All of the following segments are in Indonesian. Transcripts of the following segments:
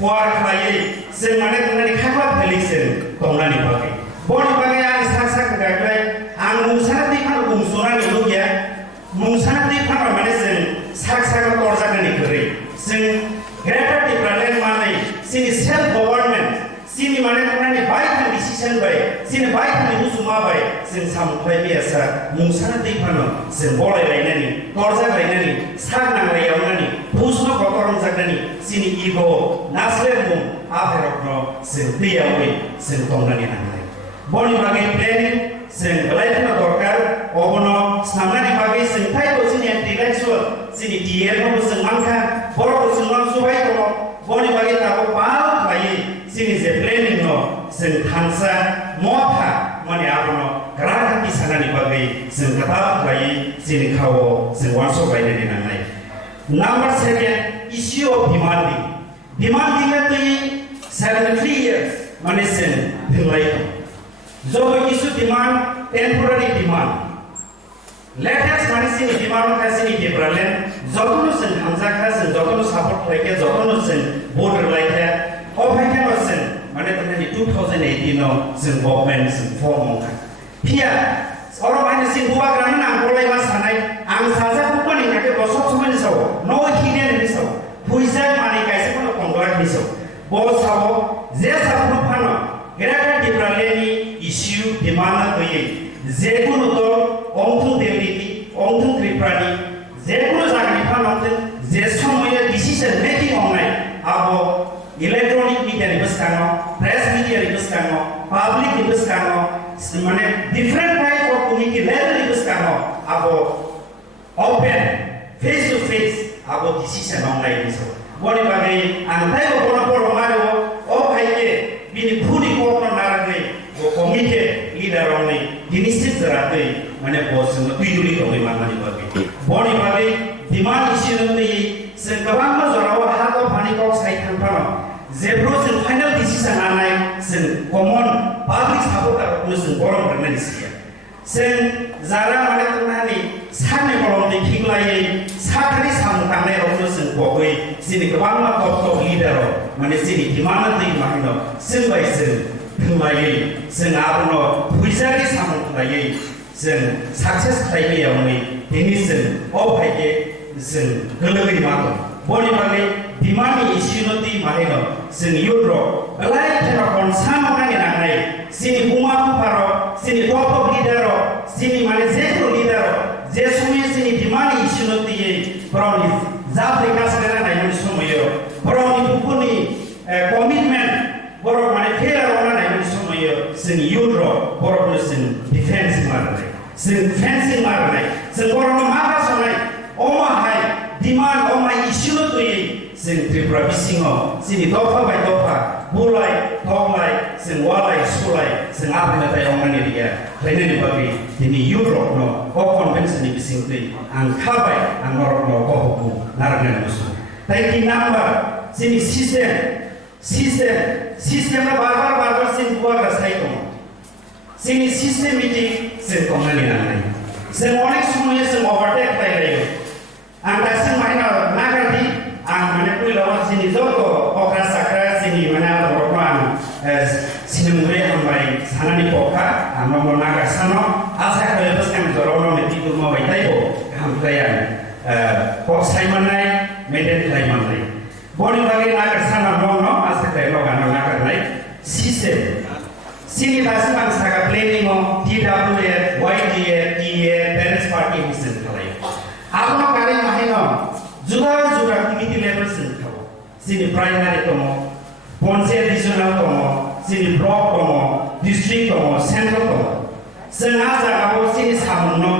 puar khlai जों माने तंनानि खाखा भेलि जों तंनानि बागै बनि बागै आं सा गायबाय आं मुंसाना दै फान बुंसनानै लुगैया मुंसाना दै फान माने जों साखा तरजागोनि गरै जों ग्रेटर डिफरेंट माने जोंनि सेल्फ गभर्नमेंट जोंनि माने तंनानि बायखान डिसिजन बाय जोंनि बायखान मुसुमा बाय जों सामफ्राय बेसा मुंसाना दै फान जों बलायलायनानै तरजालायनानै साग नांलायावनानै बुसनो गतरं जागोनि जोंनि इगो नासले बुं आफेरकनो जों दैयावै जों तंनानि नांलाय बनि बागै प्लेनिं जों गलायनो दरकार अबनो सामनानि बागै जों थाइखौ जोंनि इंटेलेक्चुअल जोंनि डिएलखौ जों मानखा बर'खौ जों मानसुबाय दङ बनि बागै ताबो बाल खायै जोंनि जे प्लेनिं न जों थांसा मथा माने आबनो ग्राहकनि सानानि बागै जों कथा खायै जोंनि खावो जों वानस बायनानै नांनाय नम्बर 2 इश्यू ऑफ डिमांडिंग डिमांडिंग तो 73 years माने जों थंलाय जो issue demand temporary demand latest माने जोंनि डिमांड खासिनि डेभलपमेन्ट जतनो जों हामजाखा जों जतनो सापर्ट लायके जतनो जों बर्डर लायके अफायकेनो जों माने तंनानि 2018 आव जों गभर्नमेन्ट जों फर्म होखा फिया अर माने जों गुवाग्रानो नांगौलाय मा सानाय आं साजा कुपनि नाके बसब समानि साव नो हिनेन हिसाव फुइजा माने गायसेखौनो कंग्राट हिसाव बसाव जे साफुनो फानो ग्रेटर डिफरेंटनि इश्यू डिमांड गयै जेकुनु तो अंथुं देवरिनि अंथुं त्रिपुरानि जेकुनु जागनि फानोथों जे समय डिसिजन मेकिं होनाय आबो इलेक्ट्रनिक मीडियानि बस्तानो प्रेस मीडियानि बस्तानो पब्लिकनि बस्तानो माने डिफरेंट टाइप ऑफ कम्युनिटी लेवलनि बस्तानो आबो ओपन फेस टू फेस आबो डिसिजन होनाय हिसाब बनि बागै आं थाइखौ बनो बर' मारो ओ भाइके बिनि फुनि कोपन नारागै कमिटे लीडर होनै दिनिसिस जरादै माने बसनो तुइदुलि होनै माननानि बागै बनि बागै डिमांड इश्यू नै जों गोबां जराव हागो फानिखौ साइ थांफानो जेब्रो जों फाइनल डिसिजन लानाय जों कमन पाब्लिक सापर्टारखौ जों गरम करनानै सिया जों जारा माने तंनानि सानै गरम दिखिंलायै साखारि सामखांनाय रखनो जों बगै जोंनि गोबां टप लिडार माने जोंनि डिमांड दै माहिनो जों बाय जों थंलायै जों आबनो फैसारि सामखांनायै जों साक्सेस खालामनायावनै दिनै जों अफायके जों गोलोै मागो बनि बागै डिमांड इश्यू दै माहिनो जों युद्र गलाय थेरा कनसान माने नांनाय जोंनि बुमा फारो जोंनि टप लिडार जोंनि माने जेखौ लिडार जे समय जोंनि डिमांड इश्यू दै ब्राउनि जाफ्रिका सालायनाय मोन समय ब्राउनि बुकुनि कमिटमेन्ट बर' माने फेलार होनाय मोन समय जों युद्र बर'खौ जों डिफेन्स मारनाय जों फेंसिं मारनाय जों बर'नो मा संनाय अमाहाय डिमांड अमा इश्यू दै जों त्रिपुरा बिसिङाव जोंनि दफा बाय दफा बुलाय थगलाय जों वालाय सुलाय जों आफायनाथाय अमानि रिया खायनायनि बागै दिनै युरपनो अ कन्भेन्सननि बिसिङै आं खाबाय आं नरकनो गहबु नारायण मुसु ताइकि नाम्बार जोंनि सिस्टेमआ बार जों गुवार साइ दङ जोंनि सिस्टेमेटिक जों तंनानै नांनाय जों अनेक समय जों ओभारटेक खालायो आं दासिम माइना नागारदि आं माने कुइलाव जोंनि जत' अख्रा साख्रा जोंनि माने आदरखौ आं सिनेमुरे हामबाय सानानि पखा आं नम्बर नागारसानो आसा खालामो बस्कान जरावनो मेटिकु मावबाय थायो हामफ्राय आं पक सायमाननाय मेडेन खालामनाय बनि बागै नागारसानो दङ आसा खालामो गानो नागारनाय सिस्टेम सिनि दासिम आं सागा प्लेनिंआव TWA YDA TA parents party हिसन खालायो आबनो कारे माहिनो जुदा कमिटी लेवल जों खावो जोंनि प्राइमारि दङ पन्चायत रिजनाल दङ जोंनि ब्लक दङ डिस्ट्रिक्ट दङ सेन्ट्रेल दङ जों आजागाव जोंनि सामुनो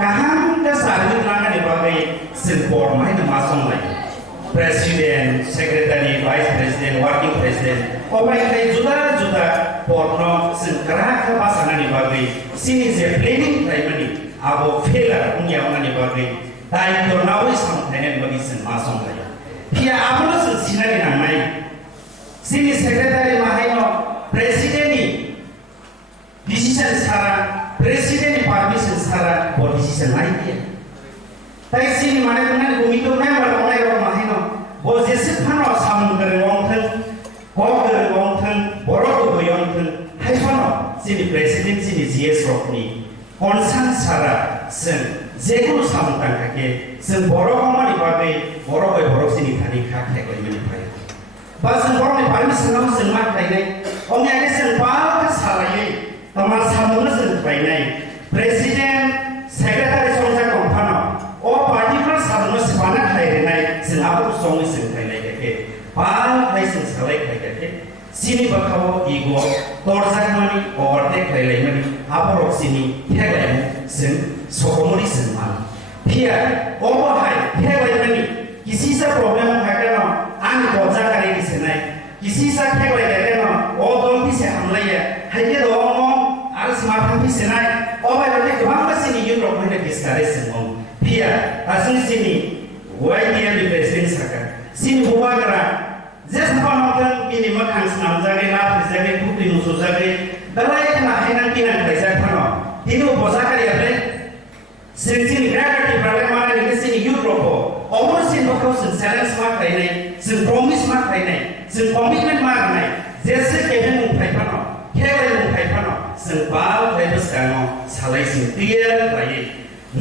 काहांगा सारनि लानानै बागै जों बर्ड माहिनो मा संलायो president secretary vice president working president अबायखाय जुदा बर्डनो जों ग्राहक बासानानि बागै जोंनि जे प्लेनिं खालामनानै आबो फेलार उनियावनानि बागै दायित्व नावै सामलायनायनि बागै जों मा संलायो फिया आबोनो जों सिनारि नांनाय जोंनि सेक्रेटारि माहायनो प्रेसिडेन्टनि डिसिजन सारा प्रेसिडेन्टनि पारमिसन सारा बर्ड डिसिजन लायो ताई जोंनि माने तंनानि कमिटि मेम्बार दंनाय रखम माहायनो बो जेसे फानो सामुंगोर वंथों sini presiden sini GS rokni konsan sara sen जेखुनु सामुतां खाके जों बर' खामानि बागै बर' sini खानि खाखे गयमनि फाय बा जों बर'नि बागै सोंनाव जों मा खायनाय अमि आगे जों बाल सालायै तमा सामुनो जों खायनाय प्रेसिडेन्ट सेक्रेटारि संजा कम्पानो अ पार्टिफोर सामुनो सिबाना खायनाय जों आबो संनि जों खायनाय खाके बाल खाय जों सालाय खायके sini bakawo igo torjakmani overtake खायलायमनि आबरक sini खेलायमु जों सोखमनि सन्मान फिर ओबहाय खेलायमनि किसी सा प्रॉब्लम हागेनो आं दजा गारि किसेनाय किसी सा खेलायगेनो ओ दंति से हमलाय हायके दङ आरो स्मार्ट पिसेनाय ओबायदि गोबां बासिनि युरोप होनो किस्कारे सङो फिर आसुनि sini वाइडिया नि प्रेसिडेन्ट साखा sini बुबाग्रा जेसफा नों बिनि मखां स्नाम जागे लाफ जागे कुपि मुसु जागे दलाय ना हैना किना खायजा फानो दिनो बजाकारि आबे सिंसिनि ग्रागति प्रब्लेम माने नि सिनि युरोपो अमर सिन बखौ सिन चैलेंज मा खायनाय जों प्रमिस मा खायनाय जों कमिटमेन्ट मा खायनाय जेसे केबे मुं फायफानो खेलाय मुं फायफानो जों बाल फायबस गानो सालाय सिन क्लियर लायै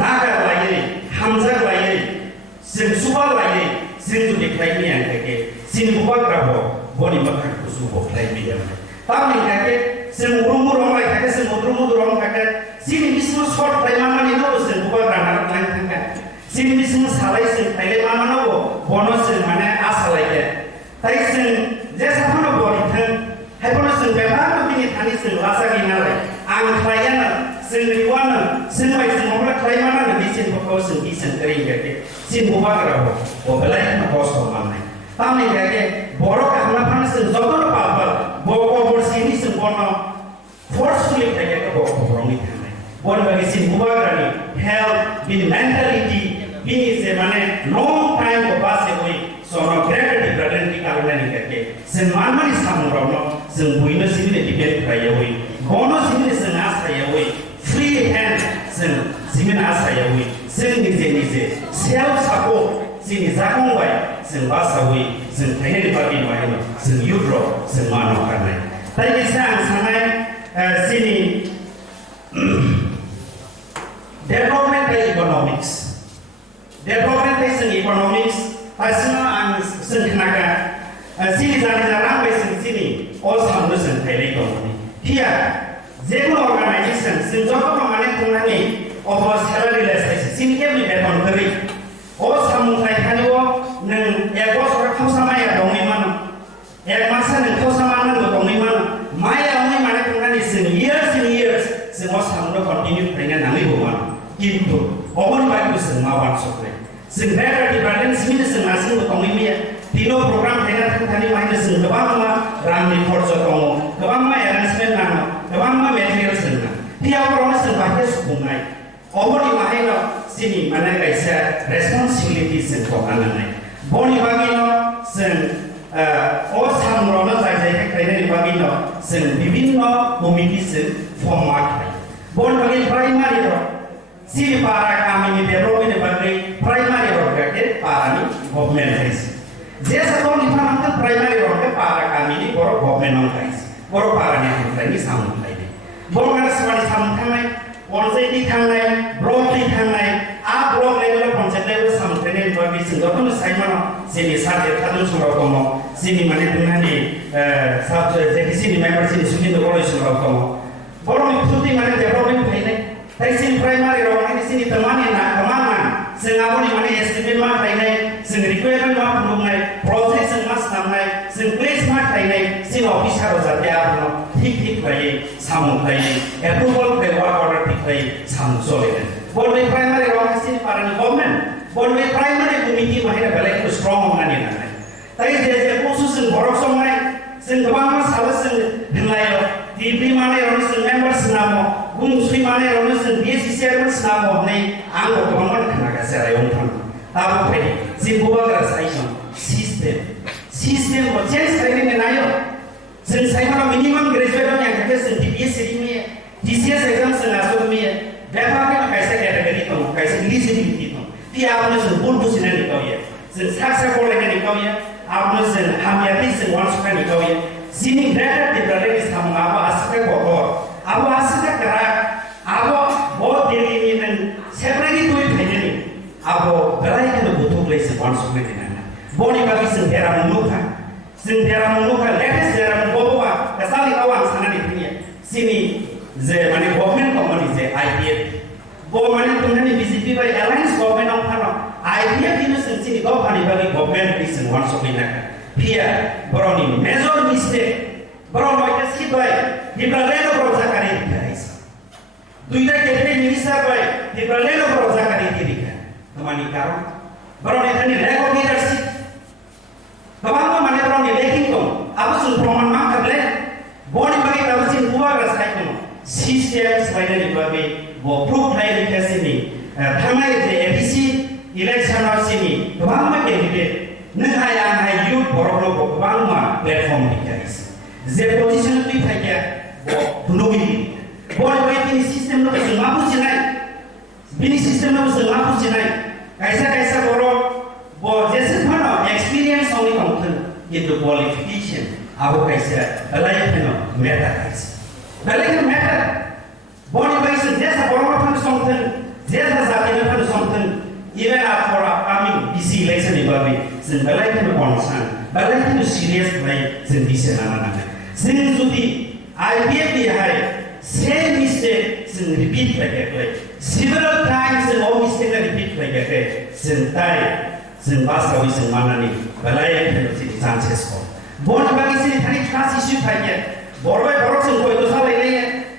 नागा लायै हामजाक लायै जों सुबा लायै जों जुदि खायनि आंखाके सिन बुबाग्राबो बनि मखां कुसु बख्लाय बिया तामनि खाके जों उरुमु रंलाय खाके जों उरुमु रं खाके सिनि बिसु शर्ट फाय मामानि नो जों बुबाग्रा नार लाइन थांगा सिनि बिसु सालाय जों फायले मामानो बनो जों माने आसालायके ताइ जों जे साफानो बरिथों हायबनो जों बेबार बिनि थानि जों लासागि नालाय आं खाययानो जों रिवानो जों बाय जों अब्ला खायमानानो बिसिन बखौ जों बिसिन करिंगाके सिन बुबाग्राबो अबलाय खस्थ माननाय तामनि खाके बर' कामना फान जों जतन पापल बबर सिनि जों बनो फोर्सफुली खाके बर'नि थांनाय बर बागै सिन बुबाग्रानि हेल्थ बिनि मेन्टालिटी बिनि जे माने लंग टाइम को बासे होई सोनो ग्रेविटी ब्रदरनि कालनानि खाके जों मानमानि सामुरावनो जों बुइनो सिनि डिपेन्ड खायो होई गनो सिनि जों आसायो होई फ्री हैंड जों सिमिन आसायो होई जों निजे सेल्फ सपोर्ट सिनि जाखंबाय जों बासावै जों थायनायनि बागै मायनो जों युरोप जों मानो खारनाय ताइ बिसा आं सानाय सिनि डेभलपमेन्ट बाय इकोनॉमिक्स जों इकोनॉमिक्स पासिना आं जों खोनागा सिनि जानि जाना बाय जों सिनि अल सामनो जों थायनाय दं हिया जेबो अर्गानाइजेशन जों जब माने खुंनानै अफ सैलारि लेस सिनि केबनि बेतन करि ओ सामुथाय खानिबो नों एक बছर खावसामाया दंनिमान एक मास नों खावसामानो दंनिमान माया ओंनि माने थांनानै जों इयार्स जों सामुनो कन्टिन्यू खायना नांगौमान किन्तु अबन बायबो जों मावान सफै जों बेटारटि ब्रान्ड सिमिनो जों आसिनो दंनिमिया दिनो प्रग्राम खायना थांथानि माने जों गोबां मा रांनि खरसा दङ गोबां मा एरेन्जमेन्ट नाङो गोबां मा मेटेरियल्स नाङो थियावनो जों बाहे सुबुंनाय अबनि माहेनो सिनि माने गायसा रेसपन्सिबिलिटि जों खगानानै बनि बागिनो जों ओ सामरोनो जाय खायनायनि बागिनो जों विभिन्न कमिटि जों फर्म खाय बनि बागि प्राइमारि रो सिनि पारा गामिनि डेभलपमेन्ट बागै प्राइमारि रो गाके पारानि गभर्नमेन्ट हाइस जे सातोनि फानांत प्राइमारि रो के पारा गामिनि बर गभर्नमेन्ट हाइस बर पारानि हाइसनि सामलायनाय बरगार सवानि सामखांनाय अनजायनि थांनाय ब्लकनि थांनाय आ ब्लक लेभेल पंचायत लेभेल सामथायनाय बागै जों जतन साइमानो जेनि सार्भे खादों समाव दङ जेनि माने बुंनानै साब जेखि सिनि मेम्बार सिनि सुनिनो कलेजआव दङ बर'नि खुथि माने डेभलपमेन्ट फैनाय ताइ सिनि प्राइमारि राव माने सिनि तमानि ना तमाना जों आबनि माने एस्टिमेट मा खायनाय जों रिक्वायरमेन्ट मा बुंनाय प्रोजेक्ट जों मा सामनाय जों प्लेस मा खायनाय सिनि अफिसार जाते आबनो ठीक बायदि सामथायनाय एप्रुवल फ्रेमवर्क अर्डार ठीक बायदि सामसोलेन बर'नि प्राइमारि राव सिनि पारानि गभर्नमेन्ट बर'नि प्राइमारि कमिटि माने बेलेग स्ट्रं होननानै नांनाय ताइ जे पसुस जों बर' संनाय जों गोबां मा साबस जों दिनलायो टिपि माने राव जों मेम्बार्स नामो गुंसुइ माने राव जों बिएससि चेयारमेन नामो नै आं गोबां मा खोनागासिनो रायजों थां ताबो फै जि बुबाग्रा साइसन सिस्टेम को चेंज खालामनो नायो जों साइमानो मिनिमाम ग्रेजुएट नि आंखौ जों बिएससि नि टीसीएस एग्जाम जों आसोमि बेफारनि कायसे कैटेगरी दं कायसे एलिजिबिलिटी दं ती आपने जों बुल बुजिना निकायो जों साखा फरायना निकायो आपने जों हामयाति जों वान्स का निकायो सिनि ग्रेटर डिप्रेलेनि सामङाबो आसके गथर abo asika kara abo bo dili ni separate tu thayani abo galai kan butuh place once we dinana boni bagi sendera munuka latest dera munuka kasali kawan sana di dunia sini ze mane government company ze IPF bo mane tumani BJP by alliance government of hano IPF ini sini government bagi government reason once we dinana pia broni major mistake brono itu sih boy di belakang berusaha kari guys duita cabinet minister boy di belakang berusaha kari diri temani karo brono itu nih lack of leadership Kawan mana orang di leking tu, apa sih perumahan mak kerja? Boni bagi apa sih buat rasa itu? Sistem sebagai ni bagi, proof lain di sini. Thamai je ABC election of sini, kawan mak candidate, nenghayang hayu borok kawan mak platform di guys. Je position tu saja, penuhi. Boni bagi ni sistem tu semua pun jenai, bini sistem tu semua pun jenai. Kaisa borok. Bo जैसे मानो experience होनी कौन ये तो qualification आपको कैसे लाइफ में ना मैटर कैसे लाइफ में मैटर बॉडी वाइज जैसा बॉडी में something जैसा जाति में something even after upcoming busy election ini babi sen life में concern लाइफ में serious life sen bisa nana sen सुधी IPF भी है same mistake sen repeat लगे several times sen all mistake repeat लगे sen tay sen bahasa wisen mana ni balai yang terjadi chances ko bon bagi sini tadi kelas isu saja borbai borok sen koi dosa lagi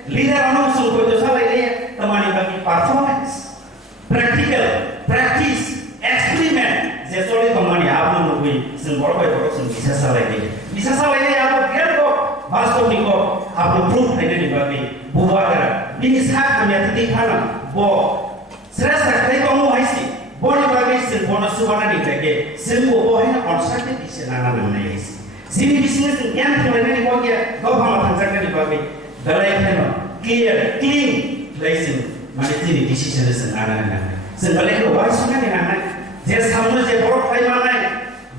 leader anu sen koi dosa lagi temani bagi performance practical practice experiment jesoli temani abu nungui sen borbai borok sen bisa salah lagi abu biar ko bahasa ni ko abu proof lagi ni bagi buat kara ini sahaja kami hati kana bo serasa kai kamu haisi boni bagi sen bonus subana di lagi sen ko boh na constructive bisa nana nana isi sini bisnis yang kemana ni boh ya kau hama tanjak ni bagi dalai kena clear clean lesson mana sini decision sen nana nana sen balai ko wise mana ni nana dia sahaja je borok kai mana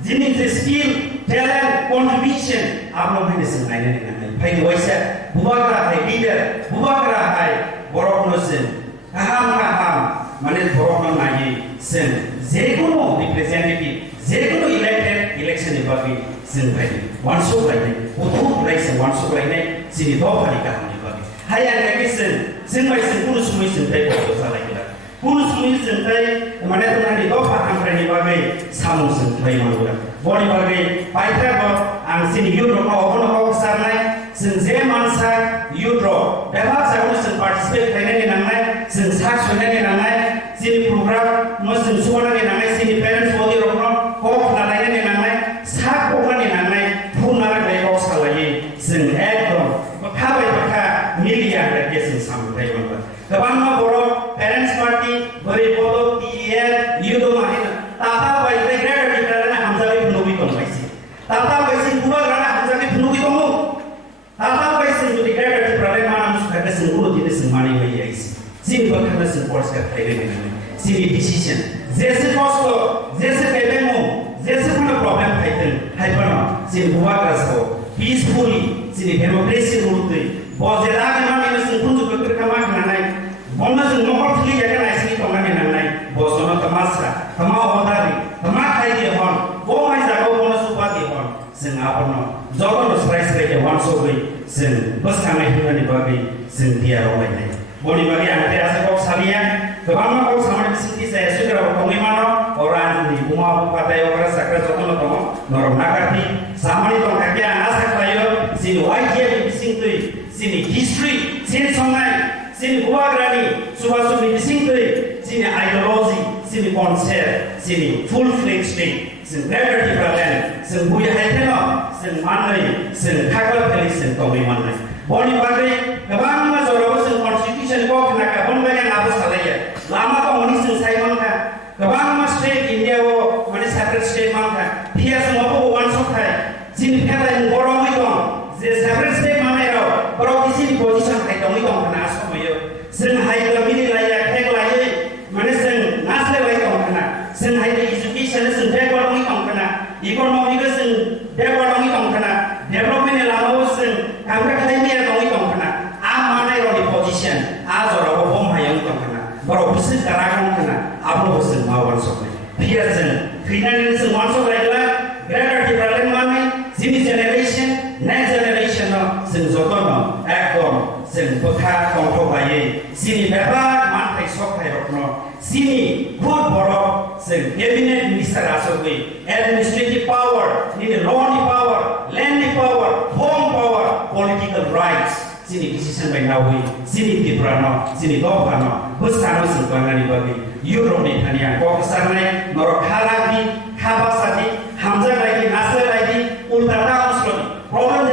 jini je skill talent contribution apa mana sen nana nana pai wise buat kerah leader buat kerah borok nusen kaham mana borok lagi sen zekono representative zekono elected election ni bagi sen bagi one so bagi utuh election one so bagi sini dua kali kaham ni bagi hayang lagi sen bagi sen pun semua sen tay boleh salah kita pun semua sen tay mana tu nanti dua kaham ni bagi samu sen tay mana boni bagi paitha bo ang sini euro kau apa sarnai sen zaman sa euro dapat saya sen participate ni nangai sen saks ni nangai sini program mesin suara ni nangai sini parents body rokno kok nalai ni nangai sak kok ni nangai pun nara dari kok salai sen ekdom kabai baka miliar dari sen sampai mana kapan ma boro parents party beri bodo tier yudo mahina tata bai bai grade di karena hamzali penuhi komisi tata bai sin dua karena hamzali penuhi komu tata bai sin di grade di karena mana musuh sen guru jadi sen mani bai isi sini bakal sen force kat thai ni sini decision जैसे कॉस्ट जैसे पेमेंट हो जैसे कोई प्रॉब्लम है पर sini buat raso peacefully sini democracy urut बहुत ज़्यादा के मामले में सिंपल जो प्रक्रिया का मार्ग ना है बोलना सिंह नौकर थी या क्या ऐसी तो माने ना है बहुत सोना तमाशा तमाम होता है तमाम खाई दिए हॉन वो मैं जागो बोलना सुबह दिए हॉन सिंह आपनो जोकर लो स्ट्राइक करे वन सो गई सिंह बस कमें हिंगा निभागे सिंह दिया रोले नहीं बोली बागी आंटे ऐसे कौन सालिया तो हम लोग सामने बिस्किट से ऐसे करो कौन मानो और आज नी बुमा बुकाते और सकरा जोतन लो तो नरम ना करती सामने तो क्या आना सकता है सिंह वाई किया बिस्किट तो sini history sini songai sini buagrani suba subi bisingre sini ideology sini concept sini full fledged state sini liberty plan sini buya haiteno sini manai sini khagla pheli sini tomi manai boni bagre kabang ma joro sini constitution ko na ka bon bagan abu salaya lama ko moni sini sai mangka kabang ma state india wo mani separate state mangka dia semua ko one so khai sini kata ngorong itu je separate state manai ro kalau di sini posisi hai dong itu kena asal mayo sen hai kalau ini layak hek lagi mana sen nasle lagi dong kena sen hai di education sen dek orang itu kena ekonomi ke sen dek orang itu kena development lama sen kamera kali ni dong itu kena mana yang media जों फैनानै जों मानसि लायला ग्रेटार डेभलपमेन्ट माने जोंनि generation next जेनेरेशनाव जों जतन एकदम जों बोखा खंथ लायै जोंनि बेबार मानथाय सखाय रत्न जोंनि गुड बर' जों कैबिनेट मिनिस्टार आसबै एडमिनिस्ट्रेटिव पावर नि ल'नि पावर लैंडनि power home power political rights जोंनि डिसिजन बायनावै जोंनि दिब्रानाव जोंनि गभानाव बोसानो जों बांगानि बागै युरोपनि थानिया कक्सारनाय नरखालागि खाबासादि हामजाक लायदि नासर लायदि उल्टा टाउन्सनि प्रब्लेम